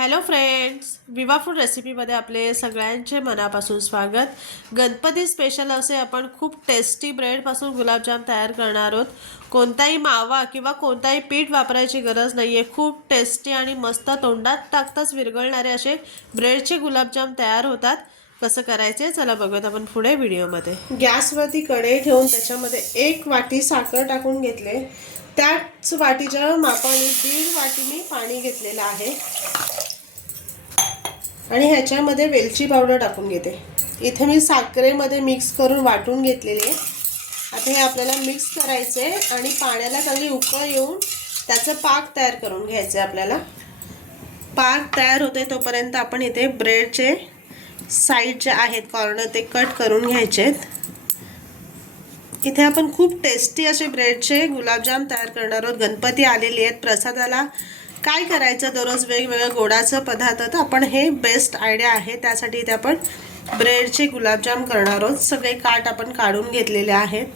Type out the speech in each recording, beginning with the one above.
Hello friends Viva food रेसिपीमध्ये आपले सगळ्यांचे मनापासून स्वागत. गणपती स्पेशल असे आपण खूप टेस्टी ब्रेडपासून गुलाबजाम तयार करणार आहोत. कोणताही मावा किंवा कोणताही पीठ वापरायची गरज नाही आहे खूप टेस्टी आणि मस्त तोंडात टाकताच विरघळणारे असे ब्रेडचे गुलाबजाम तयार होतात. कसं करायचे? चला बघूयात आपण पुढे व्हिडिओमध्ये गॅसवरती कढई ठेवून त्याच्यामध्ये एक वाटी साखर टाकून घेतले. त्याच वाटीच्या मापाने दीड वाटी मी पाणी घेतलेलं आहे. आणि ह्याच्यामध्ये वेलची पावडर टाकून घेते. इथे मी साखरेमध्ये मिक्स करून वाटून घेतलेली आहे. आता हे आपल्याला मिक्स करायचं आहे आणि पाण्याला चांगली उकळ येऊन त्याचं पाक तयार करून घ्यायचं आहे आपल्याला. पाक तयार होते तोपर्यंत आपण इथे ब्रेडचे साईड जे आहेत कॉर्नर ते कट करून घ्यायचे आहेत. इथे आपण खूप टेस्टी असे ब्रेडचे गुलाबजाम तयार करणार आहोत. गणपती आलेले आहेत प्रसादाला. काय करायचं? दररोज वेगवेगळ्या गोडाचं पदार्थ तर आपण हे बेस्ट आयडिया आहे. त्यासाठी इथे आपण ब्रेडचे गुलाबजाम करणार आहोत. सगळे काट आपण काढून घेतलेले आहेत.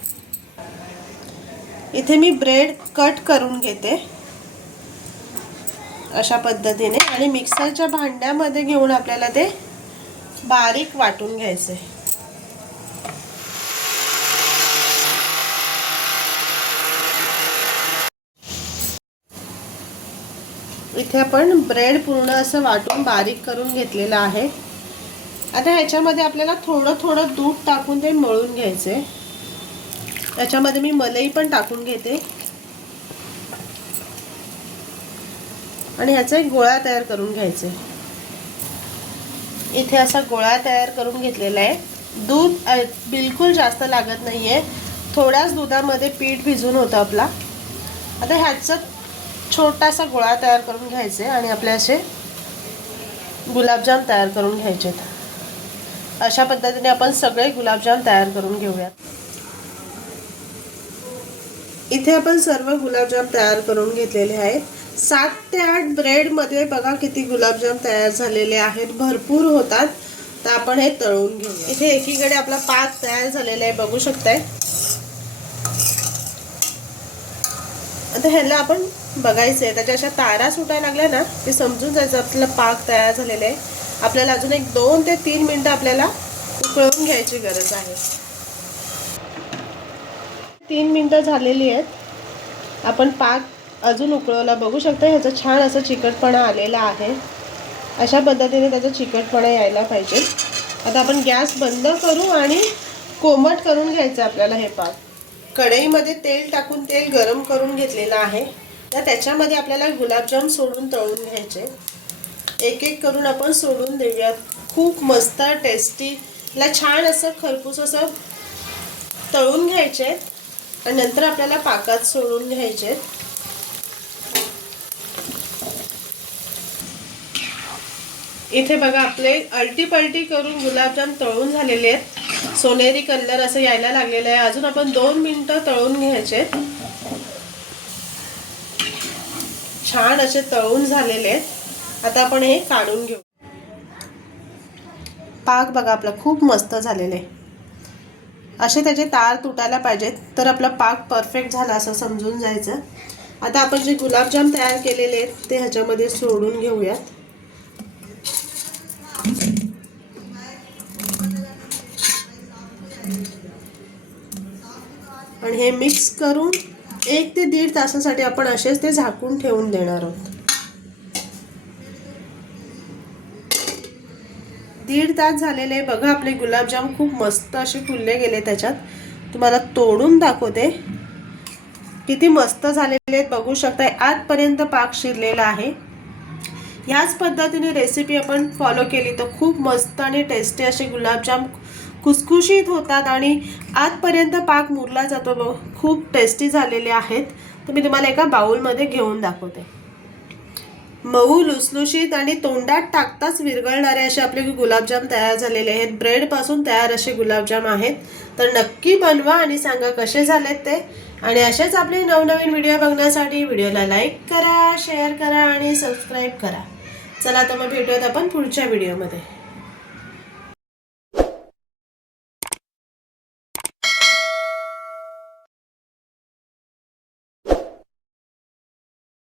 इथे मी ब्रेड कट करून घेते. अशा पद्धतीने. आणि मिक्सरच्या भांड्यामध्ये घेऊन आपल्याला ते बारीक वाटून घ्यायचे. इथे आपण ब्रेड पूर्ण असं वाटून बारीक करून घेतलेलं आहे. आता ह्याच्यामध्ये आपल्याला थोडं थोडं दूध टाकून ते मळून घ्यायचे. याच्यामध्ये मी मलई पण टाकून घेते. आणि ह्याचा एक गोळा तयार करून घ्यायचे. इथे असा गोळा तयार करून घेतलेला आहे. दूध बिलकुल जास्त लागत नाही आहे थोड्याच दुधामध्ये पीठ भिजून होतं आपला. आता ह्याचं छोटासा गोळा तयार करून घ्यायचे आणि आपले असे गुलाबजाम तयार करून घ्यायचे अशा पद्धतीने आपण सगळे गुलाबजाम तयार करून घेऊयात. इथे आपण सर्व गुलाबजाम तयार करून घेतलेले आहेत. सात ते आठ ब्रेडमध्ये बघा किती गुलाबजाम तयार झालेले आहेत. भरपूर होतात. तर आपण हे तळून घेऊ इथे एकीकडे आपला पाक तयार झालेला आहे. बघू शकताय. आता ह्याला आपण बघायचं आहे त्याच्या अशा तारा सुटायला लागल्या ना ते समजून जायचं. आपलं पाक तयार झालेला आहे. आपल्याला अजून एक दोन ते तीन मिनटं आपल्याला उकळून घ्यायची गरज आहे. तीन मिनटं झालेली आहेत. आपण पाक अजून उकळवला. बघू शकता ह्याचं छान असं चिकटपणा आलेला आहे. अशा पद्धतीने त्याचा चिकटपणा यायला पाहिजे. आता आपण गॅस बंद करू आणि कोमट करून घ्यायचं आपल्याला हे पाक. कढईमध्ये तेल टाकून तेल गरम करून घेतलेलं आहे. तर त्याच्यामध्ये आपल्याला गुलाबजाम सोडून तळून घ्यायचे. एक एक करून आपण सोडून देऊयात. खूप मस्त टेस्टी ला छान असं खरपूस असं तळून घ्यायचे. आणि नंतर आपल्याला पाकात सोडून घ्यायचे. इथे बघा आपले अल्टी पलटी करून गुलाबजाम तळून झालेले आहेत. सोनेरी कलर असं यायला लागलेलं आहे. अजून आपण दोन मिनटं तळून घ्यायचे. छान असे तळून झालेले आहेत. आता आपण हे काढून घेऊ. पाक बघा आपला खूप मस्त झालेले असे त्याचे तार तुटायला पाहिजेत तर आपला पाक परफेक्ट झाला असं समजून जायचं. आता आपण जे गुलाबजाम तयार केलेले आहेत ते ह्याच्यामध्ये सोडून घेऊयात. आणि हे मिक्स करून एक ते दीड तासासाठी आपण असेच ते झाकून ठेवून देणार आहोत. दीड तास झालेले बघा आपले गुलाबजाम खूप मस्त असे फुलले गेले त्याच्यात. तुम्हाला तोडून दाखवते. किती मस्त झालेले आहेत. बघू शकता आजपर्यंत पाक शिरलेला आहे. ह्याच पद्धतीने रेसिपी आपण फॉलो केली तर खूप मस्त आणि टेस्टी असे गुलाबजाम खुसखुशीत होतात आणि आजपर्यंत पाक मुरला जातो. खूप टेस्टी झालेले आहेत. तर मी तुम्हाला एका बाउलमध्ये घेऊन दाखवते. मऊ लुसलुशीत आणि तोंडात टाकताच विरघळणारे असे आपले गुलाबजाम तयार झालेले आहेत. ब्रेडपासून तयार असे गुलाबजाम आहेत. तर नक्की बनवा आणि सांगा कसे झालेत ते. आणि असेच आपले नवनवीन व्हिडिओ बघण्यासाठी व्हिडिओला लाईक करा शेअर करा आणि सबस्क्राईब करा. चला तर मग भेटूयात आपण पुढच्या व्हिडिओमध्ये.